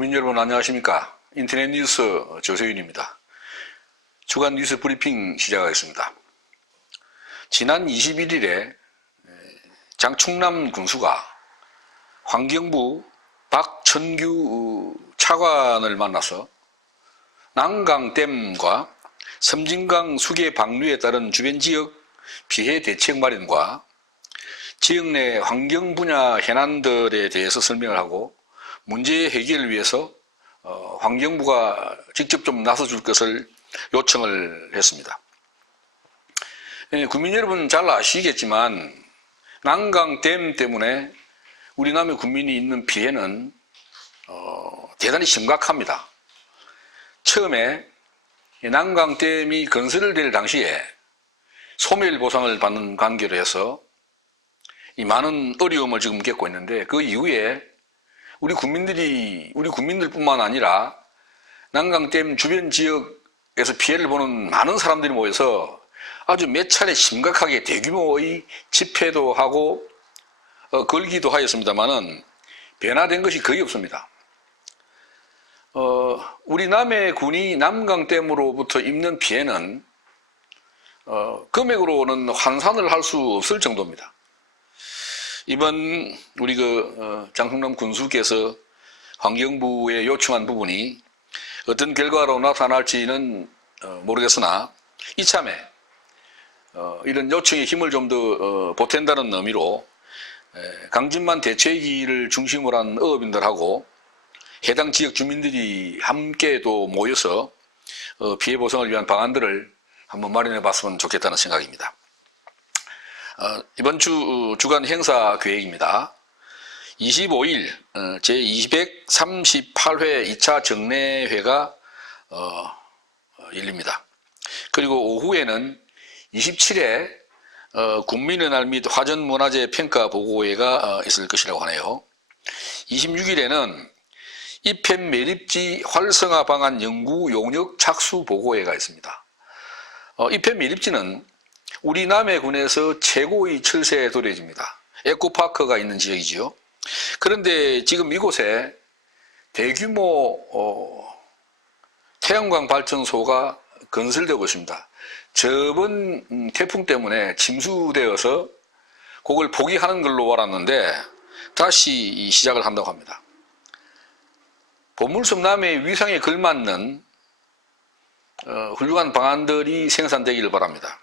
국민 여러분 안녕하십니까? 인터넷 뉴스 조세윤입니다. 주간 뉴스 브리핑 시작하겠습니다. 지난 21일에 장충남 군수가 환경부 박천규 차관을 만나서 난강댐과 섬진강 수계 방류에 따른 주변 지역 피해 대책 마련과 지역 내 환경 분야 현안들에 대해서 설명을 하고 문제 해결을 위해서 어, 환경부가 직접 좀 나서줄 것을 요청을 했습니다. 예, 국민 여러분 잘 아시겠지만 난강댐 때문에 우리 남의 국민이 있는 피해는 어, 대단히 심각합니다. 처음에 이 난강댐이 건설될 당시에 소멸 보상을 받는 관계로 해서 이 많은 어려움을 지금 겪고 있는데 그 이후에 우리 국민들이 우리 국민들뿐만 아니라 난강댐 주변 지역에서 피해를 보는 많은 사람들이 모여서 아주 몇 차례 심각하게 대규모의 집회도 하고 어, 걸기도 하였습니다만은 변화된 것이 거의 없습니다. 어, 우리 남해 군이 남강댐으로부터 입는 피해는 어, 금액으로는 환산을 할 수 없을 정도입니다. 이번 우리 그 어, 장성남 군수께서 환경부에 요청한 부분이 어떤 결과로 나타날지는 어, 모르겠으나 이참에 어, 이런 요청의 힘을 좀 더 보탠다는 의미로 에, 강진만 대체기를 중심으로 한 어업인들하고 해당 지역 주민들이 함께도 모여서 어, 피해 보상을 위한 방안들을 한번 마련해 봤으면 좋겠다는 생각입니다. 어, 이번 주 주간 행사 계획입니다. 25일 어, 제 238회 2차 정례회가 어, 어, 열립니다. 그리고 오후에는 27회 어, 국민의 날 및 화전문화재 평가 보고회가 어, 있을 것이라고 하네요. 26일에는 입현 매립지 활성화 방안 연구 용역 착수 보고회가 있습니다. 어, 입현 매립지는 우리 남해군에서 최고의 철새 도래지입니다. 에코파크가 있는 지역이지요. 그런데 지금 이곳에 대규모 어, 태양광 발전소가 건설되고 있습니다. 저번 음, 태풍 때문에 침수되어서 그걸 포기하는 걸로 알았는데 다시 시작을 한다고 합니다. 보물섬 남해 위상에 걸맞는 어, 훌륭한 방안들이 생산되기를 바랍니다.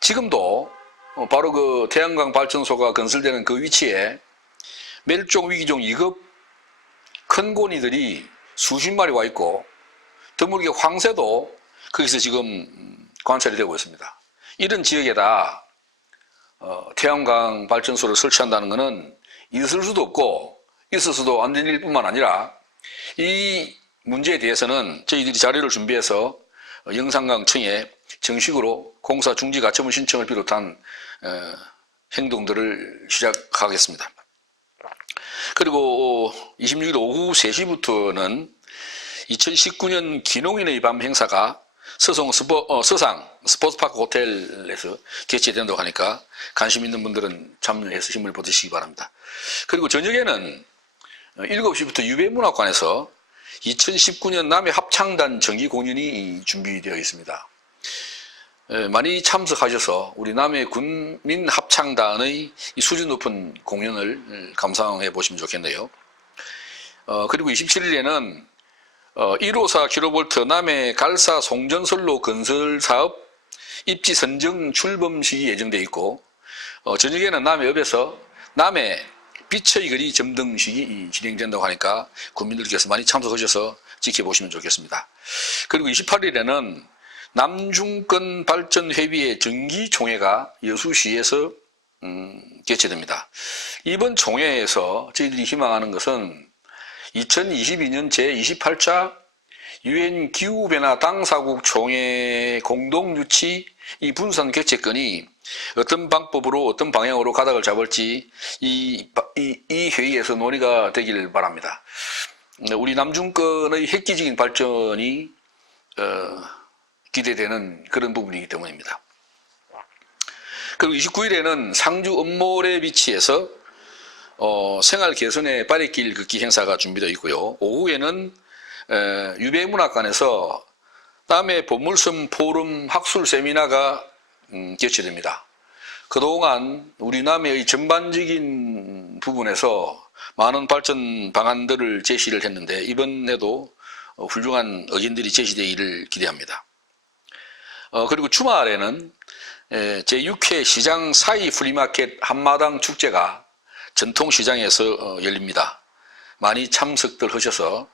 지금도 어, 바로 그 태양광 발전소가 건설되는 그 위치에 멸종 위기종 2급 큰 고니들이 수십 마리 와 있고 드물게 황새도 거기서 지금 관찰이 되고 있습니다. 이런 지역에다 어, 태양광 발전소를 설치한다는 것은 있을 수도 없고 있을 수도 안 되는 일뿐만 아니라 이 문제에 대해서는 저희들이 자료를 준비해서 어, 영산강청에 정식으로 공사 중지 가처분 신청을 비롯한 어, 행동들을 시작하겠습니다. 그리고 26일 오후 3시부터는 2019년 기농인의 밤 행사가 서성 스포, 어, 서상 스포츠파크 호텔에서 개최된다고 하니까 관심 있는 분들은 참여해서 힘을 보태시기 바랍니다. 그리고 저녁에는 7시부터 유배문학관에서 2019년 남해 합창단 정기 공연이 준비되어 있습니다. 에, 많이 참석하셔서 우리 남해 군민 합창단의 이 수준 높은 공연을 감상해 보시면 좋겠네요. 어, 그리고 27일에는 어, 154 킬로볼트 남해 갈사 송전선로 건설 사업 입지 선정 출범식이 예정되어 있고 어, 저녁에는 남해읍에서 남해 빛의 거리 점등식이 진행된다고 하니까 국민들께서 많이 참석하셔서 지켜보시면 좋겠습니다. 그리고 28일에는 남중권 발전회비의 정기총회가 여수시에서 음, 개최됩니다. 이번 총회에서 저희들이 희망하는 것은 2022년 제28차 유엔 기후변화 당사국 총회 공동 유치 이 분산 개최권이 어떤 방법으로 어떤 방향으로 가닥을 잡을지 이, 이, 이 회의에서 논의가 되기를 바랍니다. 우리 남중권의 획기적인 발전이 어, 기대되는 그런 부분이기 때문입니다. 그리고 29일에는 상주 엄모래 비치에서 어, 생활 개선의 빠르길 걷기 행사가 준비되어 있고요. 오후에는 에, 유배문학관에서 남해 보물섬 포럼 학술 세미나가 음, 개최됩니다. 그동안 우리 남해의 전반적인 부분에서 많은 발전 방안들을 제시를 했는데 이번에도 어, 훌륭한 의견들이 제시되기를 기대합니다. 어, 그리고 주말에는 에, 제6회 시장 사이 프리마켓 한마당 축제가 전통시장에서 어, 열립니다. 많이 참석들 하셔서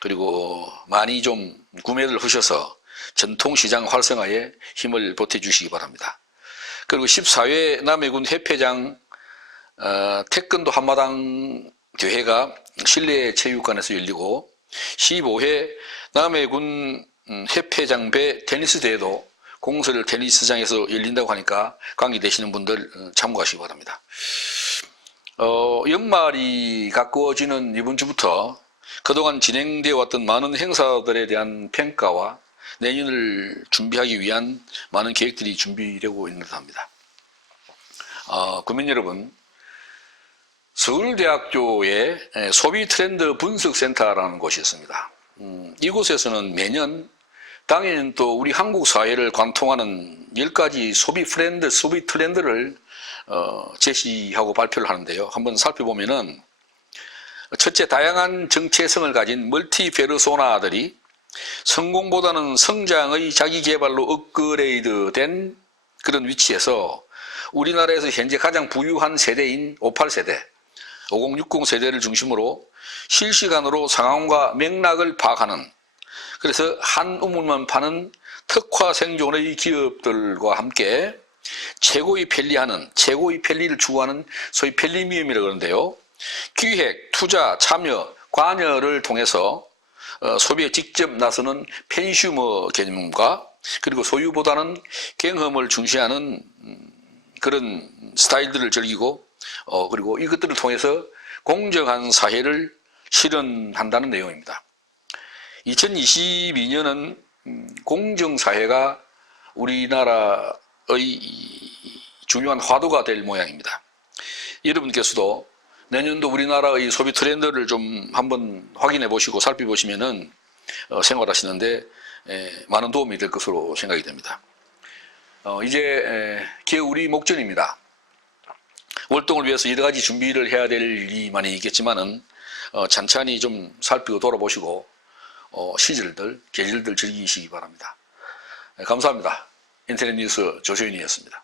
그리고 많이 좀 구매를 하셔서 전통시장 활성화에 힘을 보태주시기 바랍니다. 그리고 14회 남해군 해패장 어, 태권도 한마당 대회가 실내 체육관에서 열리고 15회 남해군 음, 해패장배 테니스 대회도 공설 테니스장에서 열린다고 하니까 관계되시는 분들 어, 참고하시기 바랍니다. 어, 연말이 가까워지는 이번 주부터 그동안 진행되어 왔던 많은 행사들에 대한 평가와 내년을 준비하기 위한 많은 계획들이 준비되고 있는 듯 합니다. 어, 국민 여러분, 서울대학교에 소비 트렌드 분석센터라는 곳이 있습니다. 음, 이곳에서는 매년 당연히 또 우리 한국 사회를 관통하는 10가지 소비 트렌드, 소비 트렌드를 어, 제시하고 발표를 하는데요. 한번 살펴보면은 첫째, 다양한 정체성을 가진 멀티 페르소나들이 성공보다는 성장의 자기 개발로 업그레이드 된 그런 위치에서 우리나라에서 현재 가장 부유한 세대인 58세대, 5060 세대를 중심으로 실시간으로 상황과 맥락을 파악하는 그래서 한 우물만 파는 특화 생존의 기업들과 함께 최고의 편리하는 최고의 편리를 추구하는 소위 편리미움이라고 그러는데요. 기획, 투자, 참여, 관여를 통해서 어, 소비에 직접 나서는 펜슈머 개념과 그리고 소유보다는 경험을 중시하는 음, 그런 스타일들을 즐기고 어, 그리고 이것들을 통해서 공정한 사회를 실현한다는 내용입니다. 2022년은 음, 공정사회가 우리나라의 중요한 화두가 될 모양입니다. 여러분께서도 내년도 우리나라의 소비 트렌드를 좀 한번 확인해 보시고 살펴보시면은 어, 생활하시는데 에, 많은 도움이 될 것으로 생각이 됩니다. 어, 이제 에, 겨울이 목전입니다. 월동을 위해서 여러 가지 준비를 해야 될 일이 많이 있겠지만은 어, 찬찬히 좀 살피고 돌아보시고 어, 시절들, 계절들 즐기시기 바랍니다. 네, 감사합니다. 인터넷 뉴스 조효인이었습니다.